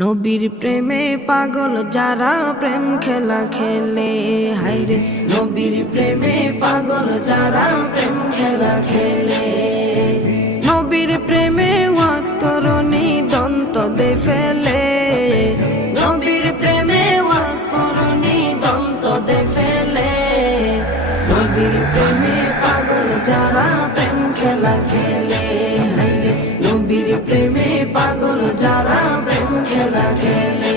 নবীর প্রেমে পাগল যারা প্রেম খেলা খেলে। হাইরে নবীর প্রেমে পাগল যারা প্রেম খেলা খেলে। নবীর প্রেমে ওয়াস করনি, দন্ত দে ফেলে। নবীর প্রেমে ওয়াস করনি, দন্ত দে ফেলে। নবীর প্রেমে পাগল যারা প্রেম খেলা খেলে। হাইরে নবীর প্রেমে পাগল যারা খেলা খেলে।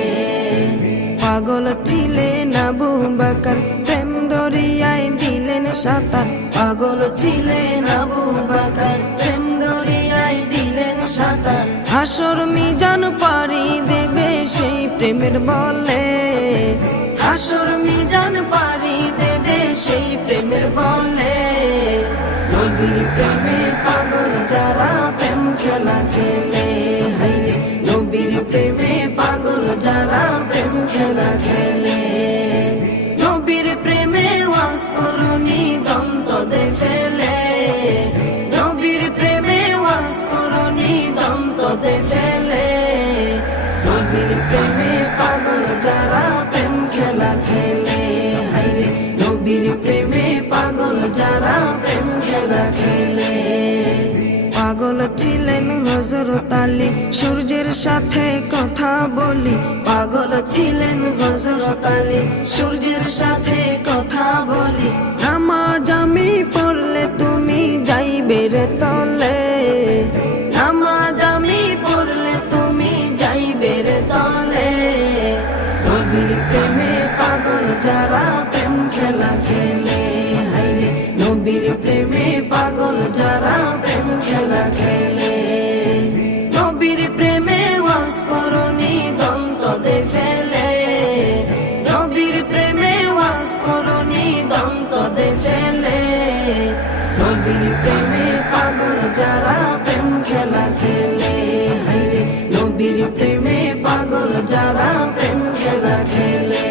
পাগল ছিলেন আবু বাকার প্রেম দরিয়ায় দিলেন সাঁতার। পাগল ছিলেন আবু বাকার প্রেম দরিয়ায় দিলেন সাঁতার। হাসর মিজান পারি দেবে সেই প্রেমের বলে। হাসর মিজান পারি দেবে সেই প্রেমের বলে। নবীর প্রেমে পাগল যারা প্রেম খেলা খেলে। যারা প্রেম খেলা খেলে। পাগল ছিলেন হজরত আলী, সূর্যের সাথে কথা বলি। পাগল ছিলেন হজরত আলী, সূর্যের সাথে কথা বলি। নামাজ আমি পড়লে তুমি যাইবে রে তলে। নামাজ আমি পড়লে তুমি যাইবে রে তলে। নবীর প্রেমে পাগল যারা প্রেম খেলা খেলে। নবীর প্রেমে পাগল যারা প্রেম খেলা খেলে হাইরে নবীর প্রেমে পাগল যারা প্রেম খেলা খেলে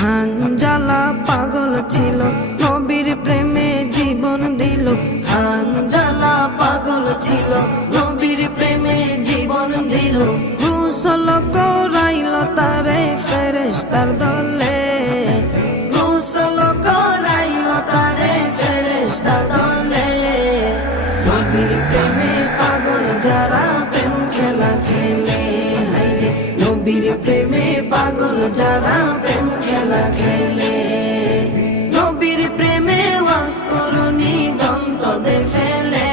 হানজালা পাগল ছিল নবীর প্রেমে জীবন দিল হানজালা পাগল ছিল নবীর প্রেমে জীবন দিল গুসল করাইল তারে ফেরেশতার দলে নবীর প্রেমে পাগল যারা প্রেম খেলা খেলে। নবীর প্রেমে ওয়াস করুনি, দন্ত দে ফেলে।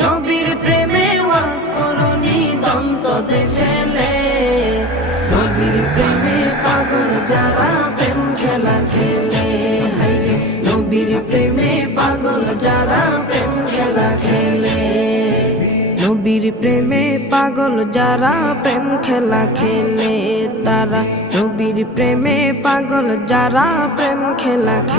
নবীর প্রেমে ওয়াস করুনি, দন্ত দে ফেলে। নবীর প্রেমে পাগল যারা প্রেম খেলা খেলে। নবীর প্রেমে পাগল যারা প্রেম খেলা খেলে। নবীর প্রেমে পাগল যারা প্রেম খেলা খেলে তারা। নবীর প্রেমে পাগল যারা প্রেম খেলা খেলে